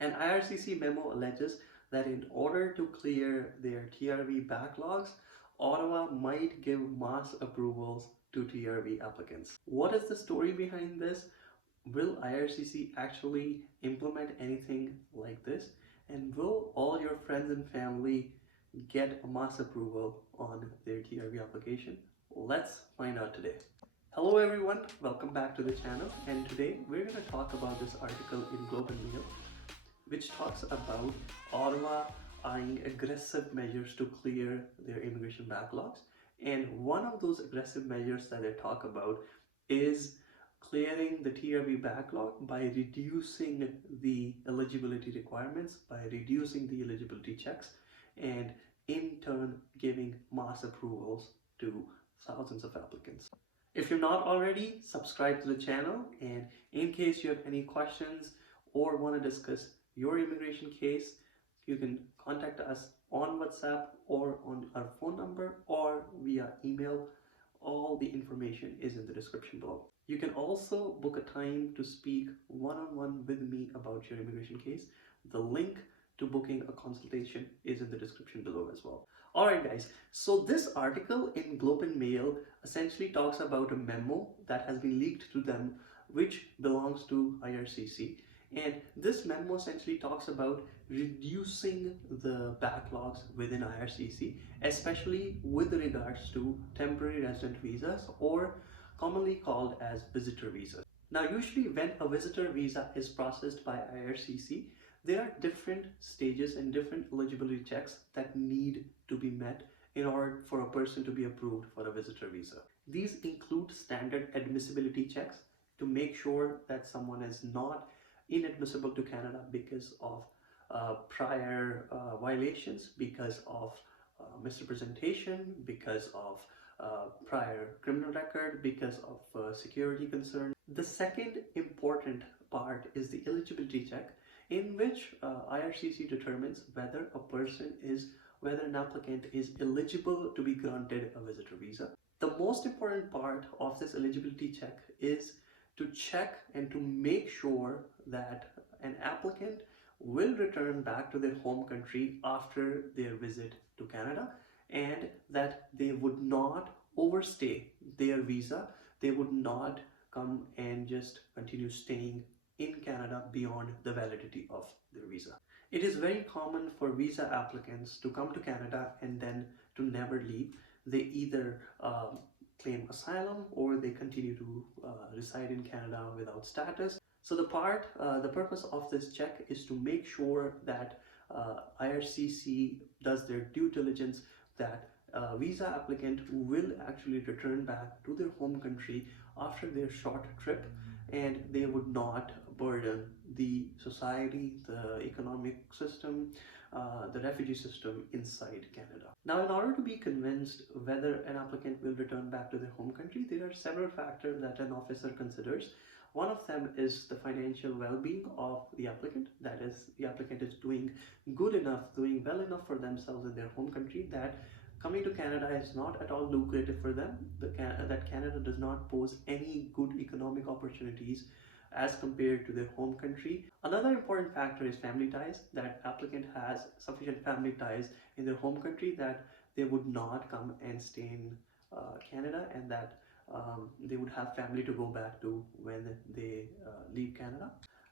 An IRCC memo alleges that in order to clear their TRV backlogs, Ottawa might give mass approvals to TRV applicants. What is the story behind this? Will IRCC actually implement anything like this? And will all your friends and family get a mass approval on their TRV application? Let's find out today. Hello everyone, welcome back to the channel, and today we're going to talk about this article in Globe and Mail which talks about Ottawa eyeing aggressive measures to clear their immigration backlogs. And one of those aggressive measures that they talk about is clearing the TRV backlog by reducing the eligibility requirements, by reducing the eligibility checks, and in turn giving mass approvals to thousands of applicants. If you're not already, subscribe to the channel, and in case you have any questions or want to discuss your immigration case, you can contact us on WhatsApp or on our phone number or via email. All the information is in the description below. You can also book a time to speak one-on-one with me about your immigration case. The link to booking a consultation is in the description below as well. Alright guys, so this article in Globe and Mail essentially talks about a memo that has been leaked to them which belongs to IRCC. And this memo essentially talks about reducing the backlogs within IRCC, especially with regards to temporary resident visas, or commonly called as visitor visas. Now, usually when a visitor visa is processed by IRCC, there are different stages and different eligibility checks that need to be met in order for a person to be approved for a visitor visa. These include standard admissibility checks to make sure that someone is not inadmissible to Canada because of prior violations, because of misrepresentation, because of prior criminal record, because of security concern. The second important part is the eligibility check, in which IRCC determines whether an applicant is eligible to be granted a visitor visa. The most important part of this eligibility check is to check and to make sure that an applicant will return back to their home country after their visit to Canada, and that they would not overstay their visa. They would not come and just continue staying in Canada beyond the validity of their visa. It is very common for visa applicants to come to Canada and then to never leave. They either claim asylum or they continue to reside in Canada without status. So the purpose of this check is to make sure that IRCC does their due diligence, that visa applicant will actually return back to their home country after their short trip, and they would not burden the society, the economic system, the refugee system inside Canada. Now, in order to be convinced whether an applicant will return back to their home country, there are several factors that an officer considers. One of them is the financial well-being of the applicant. That is, the applicant is doing good enough, doing well enough for themselves in their home country, that coming to Canada is not at all lucrative for them, that Canada does not pose any good economic opportunities as compared to their home country. Another important factor is family ties, that applicant has sufficient family ties in their home country that they would not come and stay in Canada, and that they would have family to go back to when they leave Canada.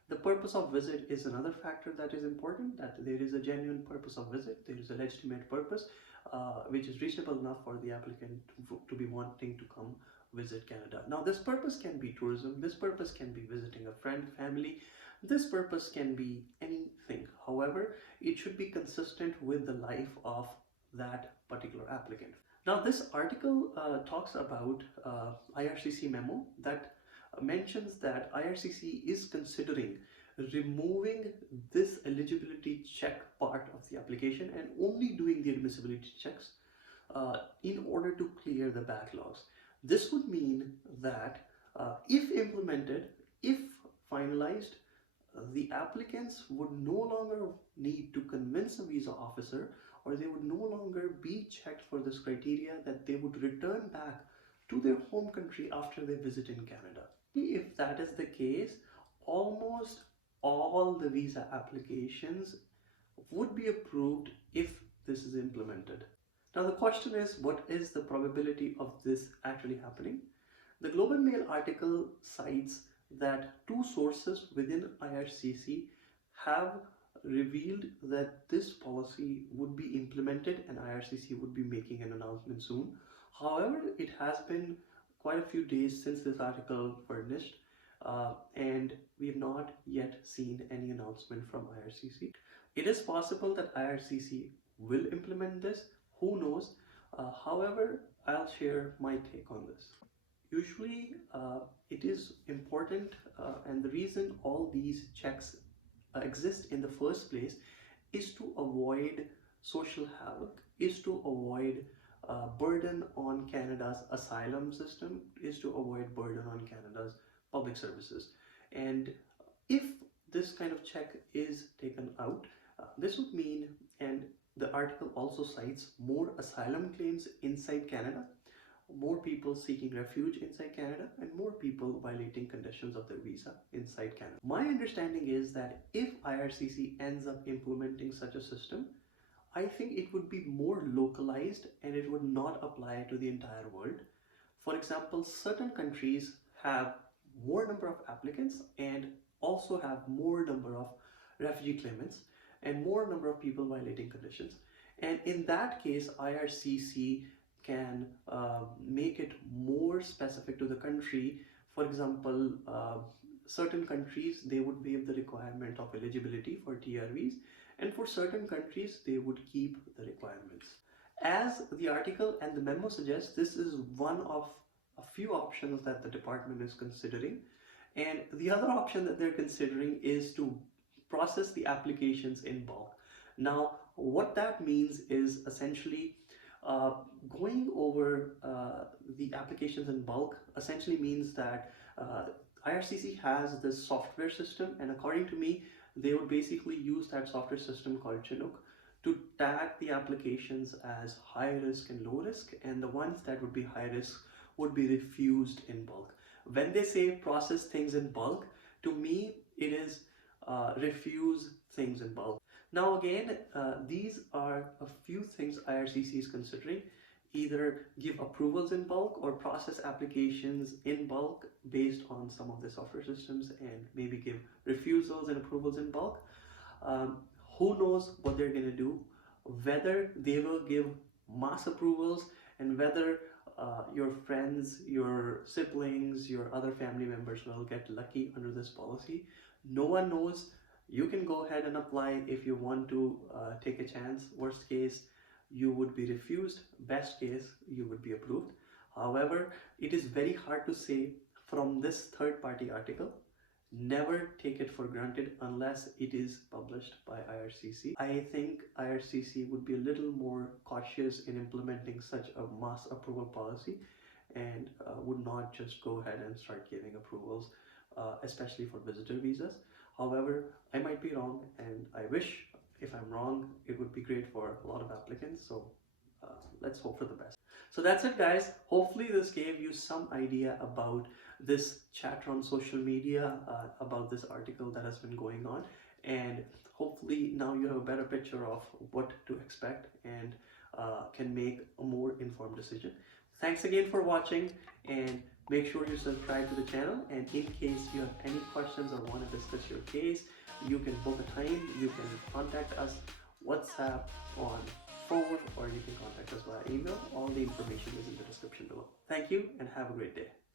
The purpose of visit is another factor that is important, that there is a genuine purpose of visit, there is a legitimate purpose which is reasonable enough for the applicant to be wanting to come visit Canada. Now, this purpose can be tourism, this purpose can be visiting a friend, family, this purpose can be anything. However, it should be consistent with the life of that particular applicant. Now, this article talks about IRCC memo that mentions that IRCC is considering removing this eligibility check part of the application and only doing the admissibility checks in order to clear the backlogs. This would mean that if implemented, if finalized, the applicants would no longer need to convince a visa officer, or they would no longer be checked for this criteria, that they would return back to their home country after they visit in Canada. If that is the case, almost all the visa applications would be approved if this is implemented. Now the question is, what is the probability of this actually happening? The Global Mail article cites that two sources within IRCC have revealed that this policy would be implemented and IRCC would be making an announcement soon. However, it has been quite a few days since this article furnished, and we have not yet seen any announcement from IRCC. It is possible that IRCC will implement this, who knows. However, I'll share my take on this. Usually, it is important, and the reason all these checks exist in the first place is to avoid social havoc, is to avoid burden on Canada's asylum system, is to avoid burden on Canada's public services. And if this kind of check is taken out, this would mean, and the article also cites, more asylum claims inside Canada, more people seeking refuge inside Canada, and more people violating conditions of their visa inside Canada. My understanding is that if IRCC ends up implementing such a system, I think it would be more localized and it would not apply to the entire world. For example, certain countries have more number of applicants and also have more number of refugee claimants and more number of people violating conditions. And in that case, IRCC can make it more specific to the country. For example, certain countries, they would waive the requirement of eligibility for TRVs, and for certain countries, they would keep the requirements. As the article and the memo suggests, this is one of a few options that the department is considering. And the other option that they're considering is to process the applications in bulk. Now, what that means is essentially going over the applications in bulk essentially means that IRCC has this software system, and according to me, they would basically use that software system called Chinook to tag the applications as high risk and low risk, and the ones that would be high risk would be refused in bulk. When they say process things in bulk, to me it is refuse things in bulk. Now again, these are a few things IRCC is considering: either give approvals in bulk or process applications in bulk based on some of the software systems, and maybe give refusals and approvals in bulk. Who knows what they're going to do, whether they will give mass approvals, and whether your friends, your siblings, your other family members will get lucky under this policy. No one knows. You can go ahead and apply if you want to take a chance. Worst case, you would be refused. Best case, you would be approved. However, it is very hard to say from this third-party article. Never take it for granted unless it is published by IRCC. I think IRCC would be a little more cautious in implementing such a mass approval policy, and would not just go ahead and start giving approvals, especially for visitor visas. However, I might be wrong, and I wish, if I'm wrong, it would be great for a lot of applicants. So let's hope for the best. So that's it, guys. Hopefully this gave you some idea about this chatter on social media, about this article that has been going on, and hopefully now you have a better picture of what to expect and can make a more informed decision. Thanks again for watching, and make sure you subscribe to the channel. And in case you have any questions or want to discuss your case, you can book a time, you can contact us WhatsApp, on phone, or you can contact us via email. All the information is in the description below. Thank you and have a great day.